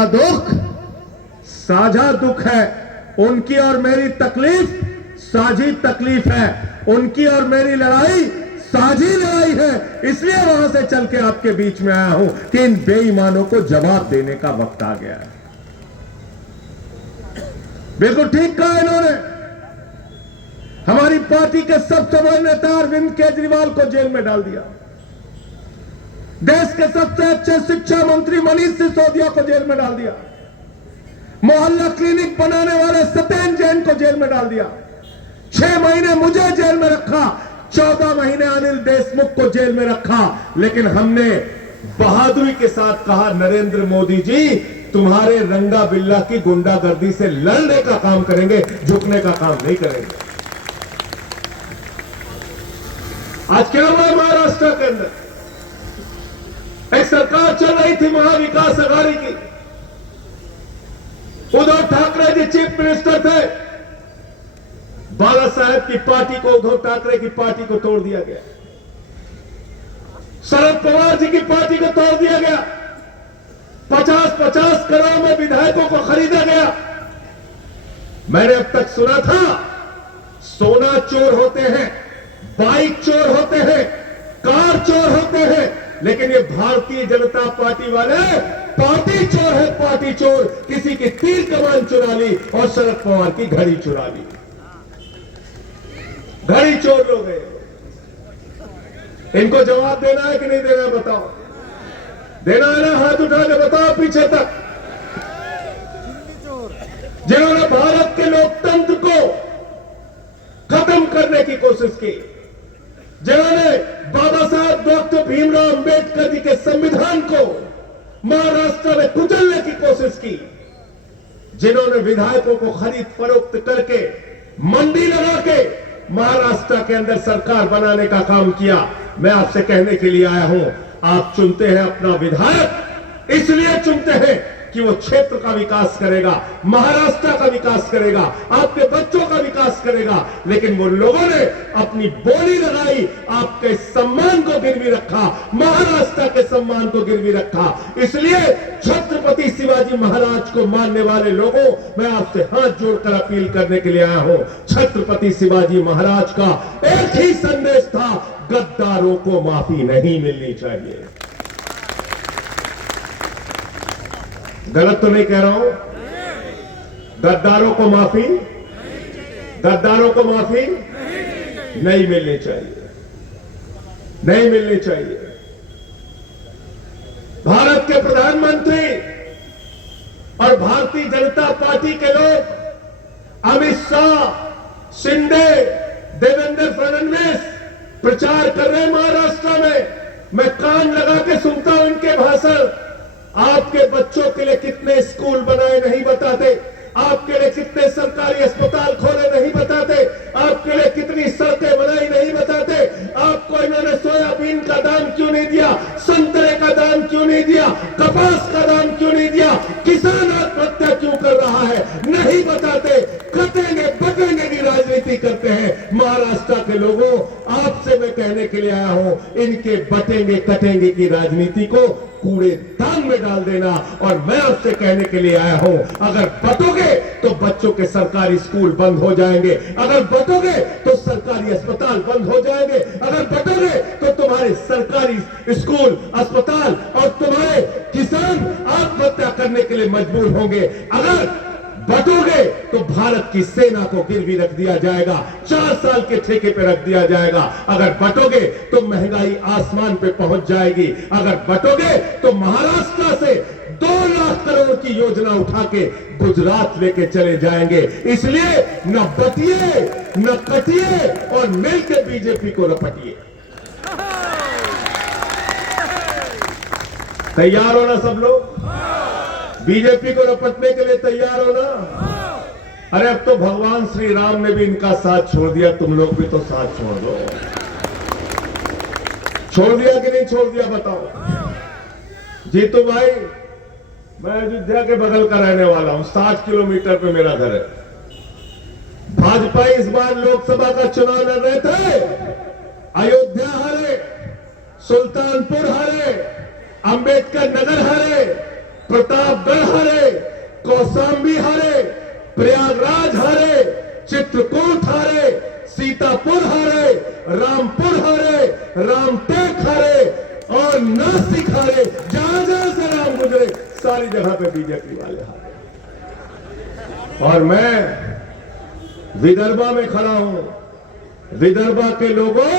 मेरा दुख साझा दुख है, उनकी और मेरी तकलीफ साझी तकलीफ है, उनकी और मेरी लड़ाई साझी लड़ाई है। इसलिए वहां से चल के आपके बीच में आया हूं कि इन बेईमानों को जवाब देने का वक्त आ गया है। बिल्कुल ठीक कहा इन्होंने। हमारी पार्टी के सबसे बड़े नेता अरविंद केजरीवाल को जेल में डाल दिया, देश के सबसे अच्छे शिक्षा मंत्री मनीष सिसोदिया को जेल में डाल दिया, मोहल्ला क्लिनिक बनाने वाले सत्येंद्र जैन को जेल में डाल दिया, 6 महीने मुझे जेल में रखा, 14 महीने अनिल देशमुख को जेल में रखा। लेकिन हमने बहादुरी के साथ कहा, नरेंद्र मोदी जी तुम्हारे रंगा बिल्ला की गुंडागर्दी से लड़ने का काम करेंगे, झुकने का काम नहीं करेंगे। आज क्या हुआ महाराष्ट्र के अंदर? एक सरकार चल रही थी महाविकास अघाड़ी की, उद्धव ठाकरे जी चीफ मिनिस्टर थे, बाला साहेब की पार्टी को, उद्धव ठाकरे की पार्टी को तोड़ दिया गया, शरद पवार जी की पार्टी को तोड़ दिया गया, 50-50 करोड़ में विधायकों को खरीदा गया। मैंने अब तक सुना था सोना चोर होते हैं, बाइक चोर होते हैं, कार चोर होते हैं, लेकिन ये भारतीय जनता पार्टी वाले पार्टी चोर है, पार्टी चोर। किसी की तीर कमान चुरा ली और शरद पवार की घड़ी चुरा ली, घड़ी चोर लोग हैं। इनको जवाब देना है कि नहीं देना है? बताओ। देना है ना? हाथ उठा के बताओ पीछे तक। जिन्होंने भारत के लोकतंत्र को खत्म करने की कोशिश की, जिन्होंने बाबा साहब डॉक्टर भीमराव अंबेडकर जी के संविधान को महाराष्ट्र में कुचलने की कोशिश की, जिन्होंने विधायकों को खरीद फरोख्त करके मंडी लगा के महाराष्ट्र के अंदर सरकार बनाने का काम किया, मैं आपसे कहने के लिए आया हूं, आप चुनते हैं अपना विधायक इसलिए चुनते हैं कि वो क्षेत्र का विकास करेगा, महाराष्ट्र का विकास करेगा, आपके बच्चों का विकास करेगा। लेकिन वो लोगों ने अपनी बोली लगाई, आपके सम्मान को गिरवी रखा, महाराष्ट्र के सम्मान को गिरवी रखा। इसलिए छत्रपति शिवाजी महाराज को मानने वाले लोगों, मैं आपसे हाथ जोड़कर अपील करने के लिए आया हूं। छत्रपति शिवाजी महाराज का एक ही संदेश था, गद्दारों को माफी नहीं मिलनी चाहिए। गलत तो नहीं कह रहा हूं? गद्दारों को माफी, गद्दारों को माफी नहीं मिलनी चाहिए, नहीं मिलनी चाहिए। भारत के प्रधानमंत्री और भारतीय जनता पार्टी के लोग, अमित शाह, शिंदे, देवेंद्र फडणवीस प्रचार कर रहे हैं महाराष्ट्र में। मैं कान लगा के सुनता हूं इनके भाषण। आपके बच्चों के लिए कितने स्कूल बनाए नहीं बताते, आपके लिए कितने सरकारी अस्पताल खोले नहीं बताते, आपके लिए कितनी सड़कें बनाई नहीं बताते। आपको इन्होंने सोयाबीन का दाम क्यों नहीं दिया, संतरे का दाम क्यों नहीं दिया, कपास का दाम क्यों नहीं दिया, किसान आत्महत्या क्यों कर रहा है, नहीं बताते। कटेंगे बटेंगे की राजनीति करते हैं। महाराष्ट्र के लोगों, आपसे मैं कहने के लिए आया हूं, इनके बटेंगे कटेंगे की राजनीति को कूड़ेदान में डाल देना। और मैं आपसे कहने के लिए आया हूं, अगर बटोगे तो बच्चों के सरकारी स्कूल बंद हो जाएंगे, अगर बटोगे तो सरकारी अस्पताल बंद हो जाएंगे, अगर बटोगे तो तुम्हारे सरकारी स्कूल, अस्पताल और तुम्हारे किसान आत्महत्या करने के लिए मजबूर होंगे। अगर बटोगे तो भारत की सेना को गिरवी रख दिया जाएगा, 4 साल के ठेके पे रख दिया जाएगा। अगर बटोगे तो महंगाई आसमान पे पहुंच जाएगी। अगर बटोगे तो महाराष्ट्र से 2 लाख करोड़ की योजना उठा के गुजरात लेके चले जाएंगे। इसलिए न बटिए न कटिए और मिलकर बीजेपी को रपटिए। तैयार हो ना सब लोग? बीजेपी को रपटने के लिए तैयार हो ना? अरे अब तो भगवान श्री राम ने भी इनका साथ छोड़ दिया, तुम लोग भी तो साथ छोड़ दो। छोड़ दिया कि नहीं छोड़ दिया बताओ? जीतू भाई, मैं अयोध्या के बगल का रहने वाला हूं, 60 किलोमीटर पे मेरा घर है। भाजपा इस बार लोकसभा का चुनाव लड़ रहे थे, अयोध्या हारे, सुल्तानपुर हारे, अंबेडकर नगर हारे, प्रतापगढ़ हारे, कौशाम्बी हारे, प्रयागराज हारे, चित्रकूट हारे, सीतापुर हारे, रामपुर हारे, रामटेक हारे और नासिक हारे। जहां जहां से राम गुजरे सारी जगह पे बीजेपी वाले हारे। और मैं विदर्भा में खड़ा हूं। विदर्भा के लोगों,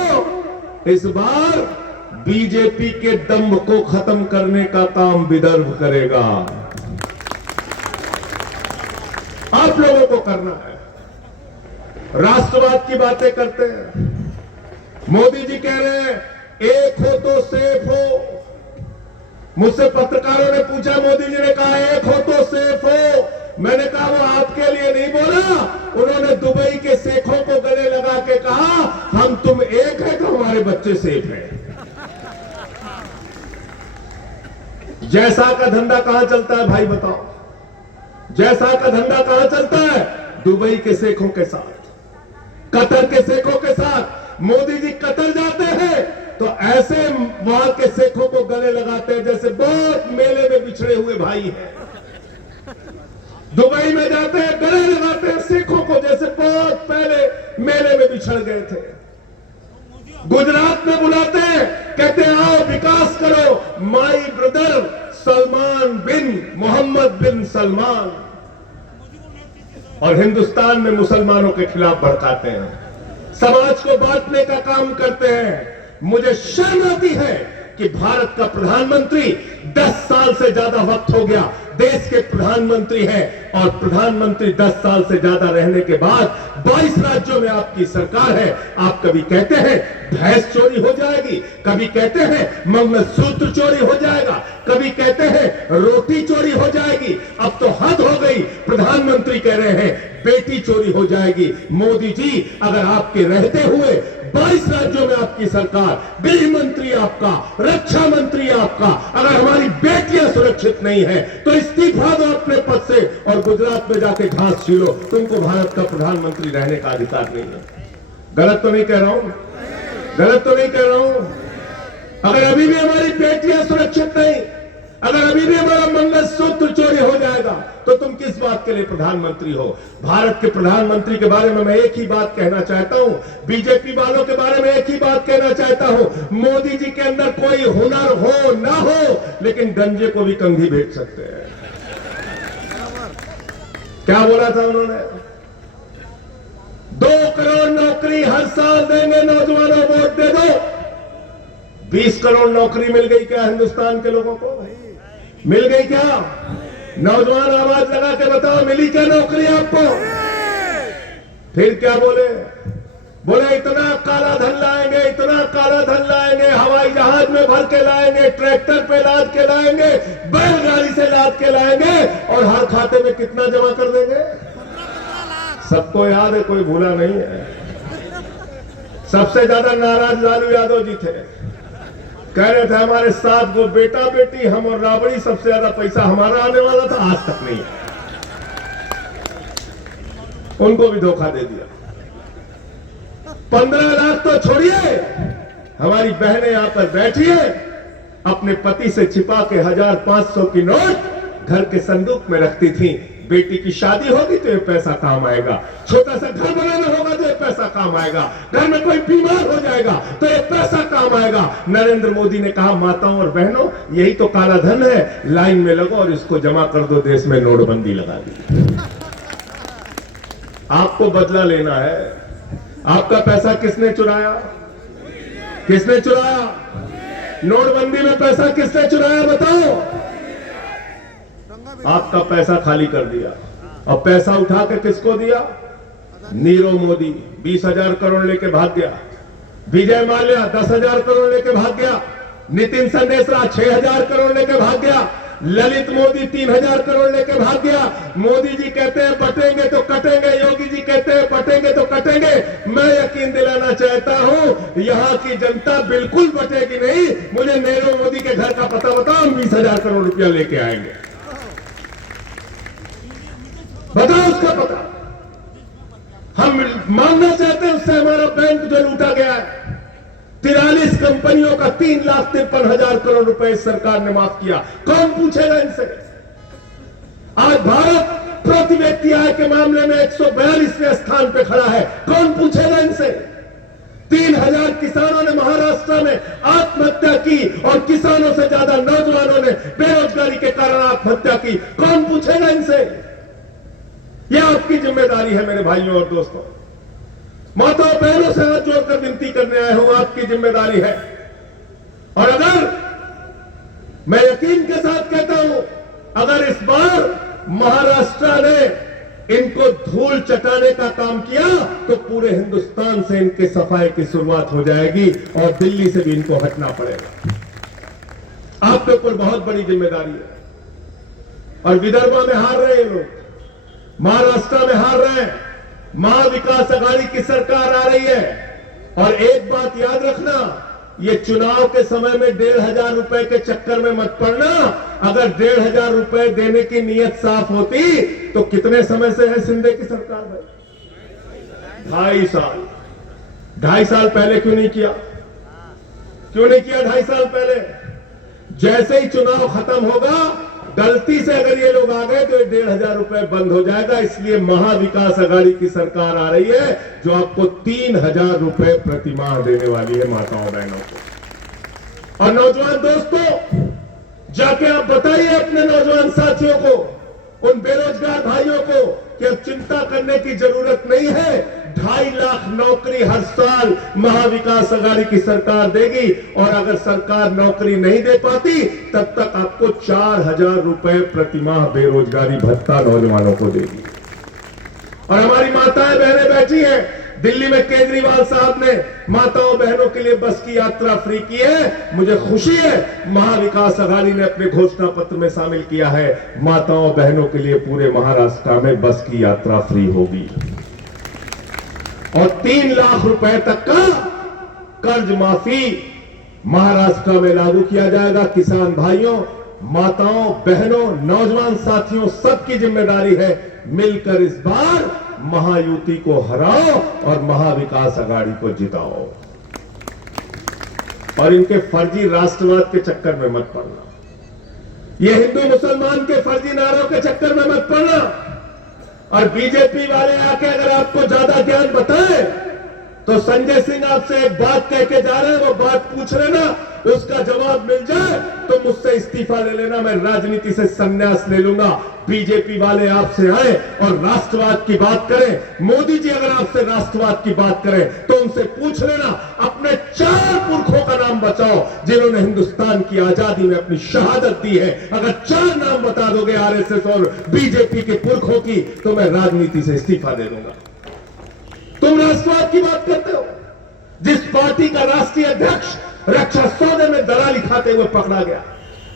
इस बार बीजेपी के दंभ को खत्म करने का काम विदर्भ करेगा। आप लोगों को करना है। राष्ट्रवाद की बातें करते हैं। मोदी जी कह रहे हैं एक हो तो सेफ हो। मुझसे पत्रकारों ने पूछा, मोदी जी ने कहा एक हो तो सेफ हो। मैंने कहा वो आपके लिए नहीं बोला, उन्होंने दुबई के शेखों को गले लगा के कहा हम तुम एक है तो हमारे बच्चे सेफ हैं। जैसा का धंधा कहां चलता है भाई बताओ? जैसा का धंधा कहां चलता है? दुबई के शेखों के साथ, कतर के शेखों के साथ। मोदी जी कतर जाते हैं तो ऐसे वहां के शेखों को गले लगाते हैं जैसे बहुत मेले में बिछड़े हुए भाई हैं। दुबई में जाते हैं, गले लगाते हैं शेखों को जैसे बहुत पहले मेले में बिछड़ गए थे। गुजरात में बुलाते हैं, कहते हैं आओ विकास करो। माई ब्रदर सलमान बिन मोहम्मद बिन सलमान। और हिंदुस्तान में मुसलमानों के खिलाफ भड़काते हैं, समाज को बांटने का काम करते हैं। मुझे शर्म आती है कि भारत का प्रधानमंत्री 10 साल से ज्यादा वक्त हो गया देश के प्रधानमंत्री हैं और प्रधानमंत्री 10 साल से ज्यादा रहने के बाद 22 राज्यों में आपकी सरकार है। आप कभी कहते हैं भैंस चोरी हो जाएगी, कभी कहते हैं मंगलसूत्र चोरी हो जाएगा, कभी कहते हैं रोटी चोरी हो जाएगी। अब तो हद हो गई। प्रधानमंत्री कह रहे हैं बेटी चोरी हो जाएगी। मोदी जी, अगर आपके रहते हुए 22 राज्यों में आपकी सरकार, गृह मंत्री आपका, रक्षा मंत्री आपका, अगर हमारी बेटियां सुरक्षित नहीं है तो इस्तीफा दो अपने पद से और गुजरात में जाके घास छीलो। तुमको भारत का प्रधानमंत्री रहने का अधिकार नहीं है। गलत तो नहीं कह रहा हूं? गलत तो नहीं कह रहा हूं? अगर अभी भी हमारी बेटियां सुरक्षित नहीं, अगर अभी भी हमारा मंगलसूत्र चोरी हो जाएगा तो तुम किस बात के लिए प्रधानमंत्री हो? भारत के प्रधानमंत्री के बारे में मैं एक ही बात कहना चाहता हूं, बीजेपी वालों के बारे में एक ही बात कहना चाहता हूं। मोदी जी के अंदर कोई हुनर हो ना हो, लेकिन गंजे को भी कंघी भेज सकते हैं। क्या बोला था उन्होंने? 2 करोड़ नौकरी हर साल देंगे नौजवानों, वोट दे दो। 20 करोड़ नौकरी मिल गई क्या हिंदुस्तान के लोगों को? मिल गई क्या? नौजवान आवाज लगा के बताओ, मिली क्या नौकरी आपको? फिर क्या बोले? बोले इतना काला धन लाएंगे, इतना काला धन लाएंगे, हवाई जहाज में भर के लाएंगे, ट्रैक्टर पे लाद के लाएंगे, बैलगाड़ी से लाद के लाएंगे और हर खाते में कितना जमा कर देंगे? सबको याद है, कोई भूला नहीं है। सबसे ज्यादा नाराज लालू यादव जी थे। कह रहे थे हमारे 7 गो बेटा बेटी, हम और राबड़ी, सबसे ज्यादा पैसा हमारा आने वाला था, आज तक नहीं है। उनको भी धोखा दे दिया। 15 लाख तो छोड़िए, हमारी बहनें यहां पर बैठी है, अपने पति से छिपा के 1500 की नोट घर के संदूक में रखती थी। बेटी की शादी होगी तो ये पैसा काम आएगा, छोटा सा घर बनाना होगा तो ये पैसा काम आएगा, घर में कोई बीमार हो जाएगा तो ये पैसा काम आएगा। नरेंद्र मोदी ने कहा माताओं और बहनों, यही तो काला धन है, लाइन में लगो और इसको जमा कर दो। देश में नोटबंदी लगा दी। आपको बदला लेना है। आपका पैसा किसने चुराया? किसने चुराया? नोटबंदी में पैसा किसने चुराया बताओ? आपका पैसा खाली कर दिया और पैसा उठा के किसको दिया? नीरव मोदी 20,000 करोड़ लेके भाग गया, विजय माल्या 10,000 करोड़ लेके भाग गया, नितिन संदेशरा 6,000 करोड़ लेके भाग गया, ललित मोदी 3,000 करोड़ लेके भाग गया। मोदी जी कहते हैं बटेंगे तो कटेंगे, योगी जी कहते हैं बटेंगे तो कटेंगे। मैं यकीन दिलाना चाहता हूं यहां की जनता बिल्कुल बटेगी नहीं। मुझे नीरव मोदी के घर का पता बताओ, 20,000 करोड़ रुपया लेके आएंगे। बताओ उसका पता। हम मानना चाहते हैं उससे हमारा बैंक जो लूटा गया है। 43 कंपनियों का 3,53,000 करोड़ रुपए इस सरकार ने माफ किया। कौन पूछेगा इनसे? एफटीआई के मामले में 142वें स्थान पे खड़ा है। कौन पूछेगा इनसे? 3000 किसानों ने महाराष्ट्र में आत्महत्या की और किसानों से ज्यादा नौजवानों ने बेरोजगारी के कारण आत्महत्या की। कौन पूछेगा इनसे? यह आपकी जिम्मेदारी है मेरे भाइयों और दोस्तों। माताओं बहनों से हाथ जोड़कर विनती करने आया हूं, आपकी जिम्मेदारी है। और अगर मैं यकीन के साथ कहता हूं, अगर इस बार महाराष्ट्र ने इनको धूल चटाने का काम किया तो पूरे हिंदुस्तान से इनके सफाई की शुरुआत हो जाएगी और दिल्ली से भी इनको हटना पड़ेगा। आपके ऊपर बहुत बड़ी जिम्मेदारी है। और विदर्भ में हार रहे हैं लोग, महाराष्ट्र में हार रहे हैं, महाविकास आघाड़ी की सरकार आ रही है। और एक बात याद रखना, ये चुनाव के समय में 1500 रुपए के चक्कर में मत पड़ना। अगर 1500 रुपए देने की नीयत साफ होती तो कितने समय से है शिंदे की सरकार में? 2.5 साल। 2.5 साल पहले क्यों नहीं किया? क्यों नहीं किया 2.5 साल पहले? जैसे ही चुनाव खत्म होगा, गलती से अगर ये लोग आ गए तो 1500 रुपए बंद हो जाएगा। इसलिए महाविकास आघाड़ी की सरकार आ रही है जो आपको 3000 रुपए प्रति माह देने वाली है माताओं बहनों को। और नौजवान दोस्तों, जाके आप बताइए अपने नौजवान साथियों को, उन बेरोजगार भाइयों को कि अब चिंता करने की जरूरत नहीं है। 2.5 लाख नौकरी हर साल महाविकास आघाड़ी की सरकार देगी। और अगर सरकार नौकरी नहीं दे पाती तब तक आपको 4000 रुपए प्रति माह बेरोजगारी भत्ता नौजवानों को देगी। और हमारी माताएं बहनें बैठी हैं, दिल्ली में केजरीवाल साहब ने माताओं बहनों के लिए बस की यात्रा फ्री की है। मुझे खुशी है महाविकास आघाड़ी ने अपने घोषणा पत्र में शामिल किया है, माताओं बहनों के लिए पूरे महाराष्ट्र में बस की यात्रा फ्री होगी। और 3 लाख रुपए तक का कर्ज माफी महाराष्ट्र में लागू किया जाएगा। किसान भाइयों, माताओं बहनों, नौजवान साथियों, सबकी जिम्मेदारी है, मिलकर इस बार महायुति को हराओ और महाविकास आघाड़ी को जिताओ। और इनके फर्जी राष्ट्रवाद के चक्कर में मत पड़ना, ये हिंदू मुसलमान के फर्जी नारों के चक्कर में मत पड़ना। और बीजेपी वाले आके अगर आपको ज्यादा ज्ञान बताए तो संजय सिंह आपसे एक बात कह के जा रहे हैं, वो बात पूछ लेना, उसका जवाब मिल जाए तो मुझसे इस्तीफा ले लेना, मैं राजनीति से संन्यास ले लूंगा। बीजेपी वाले आपसे आए और राष्ट्रवाद की बात करें, मोदी जी अगर आपसे राष्ट्रवाद की बात करें तो उनसे पूछ लेना, अपने 4 पुरखों का नाम बताओ जिन्होंने हिंदुस्तान की आजादी में अपनी शहादत दी है। अगर 4 नाम बता दोगे आरएसएस और बीजेपी के पुरखों की तो मैं राजनीति से इस्तीफा दे दूंगा। तुम राष्ट्रवाद की बात करते हो? जिस पार्टी का राष्ट्रीय अध्यक्ष रक्षा सौदे में दलाली खाते हुए पकड़ा गया,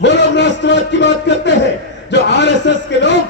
वो लोग राष्ट्रवाद की बात करते हैं। जो आरएसएस के लोग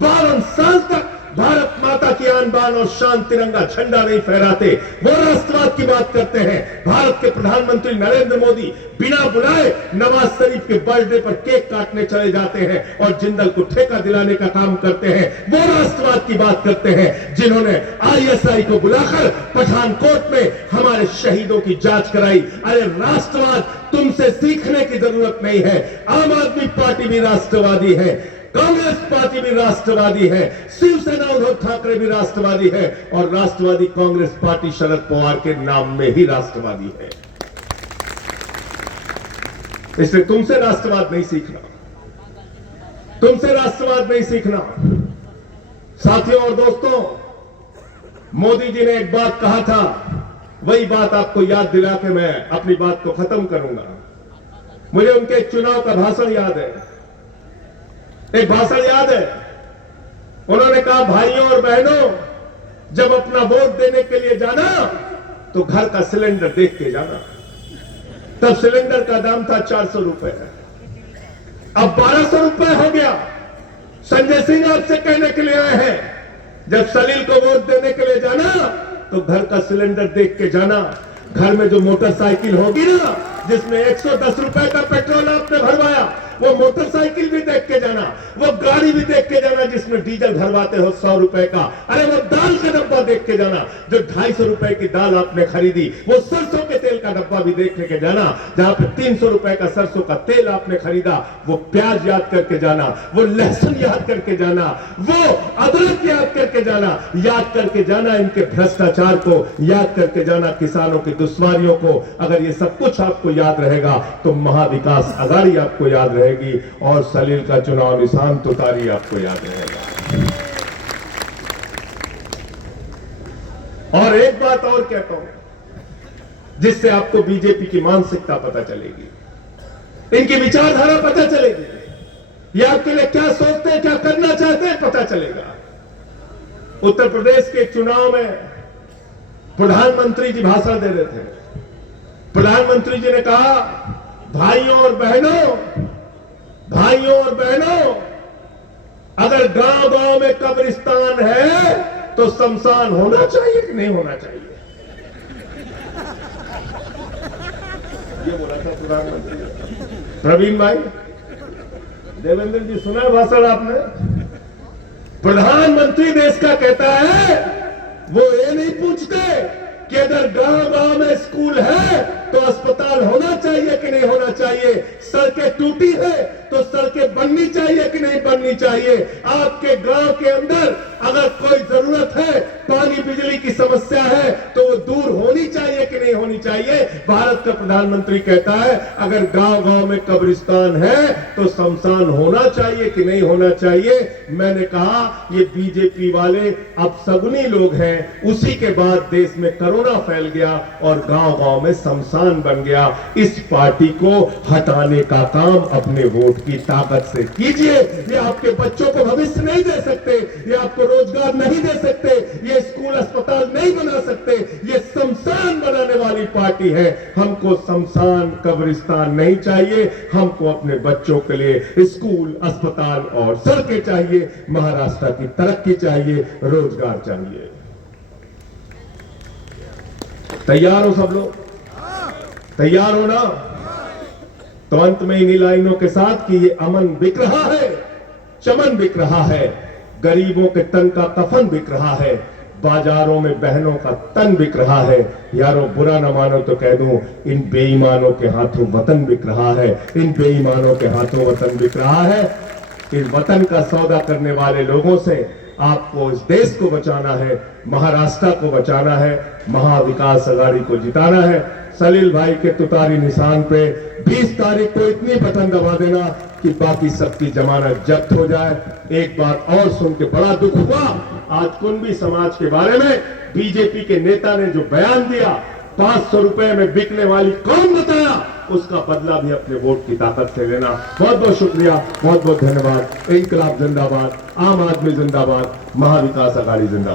52 साल तक भारत माता की आन बान और शान तिरंगा झंडा नहीं फहराते, वो राष्ट्रवाद की बात करते हैं। भारत के प्रधानमंत्री नरेंद्र मोदी बिना बुलाए नवाज शरीफ के बर्थडे पर केक काटने चले जाते हैं और जिंदल को ठेका दिलाने का काम करते हैं। वो राष्ट्रवाद की बात करते हैं जिन्होंने आईएसआई को बुलाकर पठानकोट में हमारे शहीदों की जांच कराई। अरे राष्ट्रवाद तुमसे सीखने की जरूरत नहीं है। आम आदमी पार्टी भी राष्ट्रवादी है, कांग्रेस पार्टी भी राष्ट्रवादी है, शिवसेना उद्धव ठाकरे भी राष्ट्रवादी है और राष्ट्रवादी कांग्रेस पार्टी शरद पवार के नाम में ही राष्ट्रवादी है। इसलिए तुमसे राष्ट्रवाद नहीं सीखना, तुमसे राष्ट्रवाद नहीं सीखना। साथियों और दोस्तों, मोदी जी ने एक बात कहा था, वही बात आपको याद दिला के मैं अपनी बात को खत्म करूंगा। मुझे उनके चुनाव का भाषण याद है, एक भाषण याद है। उन्होंने कहा, भाइयों और बहनों, जब अपना वोट देने के लिए जाना तो घर का सिलेंडर देख के जाना। तब सिलेंडर का दाम था 400 रुपए, अब 1200 रुपए हो गया। संजय सिंह आपसे कहने के लिए आए हैं, जब सलील को वोट देने के लिए जाना तो घर का सिलेंडर देख के जाना। घर में जो मोटरसाइकिल होगी ना, जिसमें 110 रुपए का पेट्रोल आपने भरवाया, वो मोटरसाइकिल भी देख के जाना। वो गाड़ी भी देख के जाना जिसमें डीजल भरवाते हो 100 रुपए का। अरे वो दाल का डब्बा देख के जाना, जो 250 रुपए की दाल आपने खरीदी, वो सरसों के तेल का डब्बा भी देख के जाना, जहां पे 300 रुपए का सरसों का तेल आपने खरीदा, वो प्याज याद करके जाना, वो लहसुन याद करके जाना, वो अदरक याद करके जाना, याद करके जाना इनके भ्रष्टाचार को, याद करके जाना किसानों की दुश्वारियों को। अगर ये सब कुछ आपको याद रहेगा तो महाविकास अघाड़ी आपको याद रहेगी और सलील का चुनाव निशान तुतारी आपको याद रहेगा। और एक बात और कहता हूं जिससे आपको बीजेपी की मानसिकता पता चलेगी, इनकी विचारधारा पता चलेगी, ये आपके लिए क्या सोचते हैं, क्या करना चाहते हैं, पता चलेगा। उत्तर प्रदेश के चुनाव में प्रधानमंत्री जी भाषण दे रहे थे। प्रधानमंत्री जी ने कहा, भाइयों और बहनों, अगर गांव गांव में कब्रिस्तान है तो शमशान होना चाहिए कि नहीं होना चाहिए? ये बोला था प्रधानमंत्री। प्रवीण भाई, देवेंद्र जी, सुना भाषण आपने? प्रधानमंत्री देश का कहता है, वो ये नहीं पूछते कि अगर गांव गांव में स्कूल है तो अस्पताल होना चाहिए कि नहीं होना चाहिए, सड़कें टूटी है तो सड़कें बननी चाहिए कि नहीं बननी चाहिए, आपके गांव के अंदर अगर कोई जरूरत है, पानी बिजली की समस्या है तो वो दूर होनी चाहिए कि नहीं होनी चाहिए। भारत का प्रधानमंत्री कहता है अगर गांव गांव में कब्रिस्तान है तो शमशान होना चाहिए कि नहीं होना चाहिए। मैंने कहा ये बीजेपी वाले अब सगुनी लोग हैं। उसी के बाद देश में कोरोना फैल गया और गांव गांव में शमशान बन गया। इस पार्टी को हटाने का काम अपने वोट की ताकत से कीजिए। ये आपके बच्चों को भविष्य नहीं दे सकते, ये आपको रोजगार नहीं दे सकते, ये स्कूल अस्पताल नहीं बना सकते, ये शमशान बनाने वाली पार्टी है। हमको शमशान कब्रिस्तान नहीं चाहिए, हमको अपने बच्चों के लिए स्कूल अस्पताल और सड़कें चाहिए, महाराष्ट्र की तरक्की चाहिए, रोजगार चाहिए। तैयार हो सब लोग? तैयार हो ना? तो अंत में इन्हीं लाइनों के साथ कि ये अमन बिक रहा है, चमन बिक रहा है, गरीबों के तन का कफन बिक रहा है, बाजारों में बहनों का तन बिक रहा है। यारों, बुरा न मानो तो कह दूं, इन बेईमानों के हाथों वतन बिक रहा है, इन बेईमानों के हाथों वतन बिक रहा है। इस वतन का सौदा करने वाले लोगों से आपको इस देश को बचाना है, महाराष्ट्र को बचाना है, महाविकास अघाड़ी को जिताना है। सलील भाई के तुतारी निशान पे 20 तारीख को इतनी बटन दबा देना कि बाकी सबकी जमानत जब्त हो जाए। एक बात और सुन के बड़ा दुख हुआ, आज कुंभी समाज के बारे में बीजेपी के नेता ने जो बयान दिया, 500 रुपए में बिकने वाली कौन बताया, उसका बदला भी अपने वोट की ताकत से लेना। बहुत बहुत शुक्रिया, बहुत बहुत धन्यवाद। इंकलाब जिंदाबाद, आम आदमी जिंदाबाद, महाविकास अघाड़ी जिंदाबाद।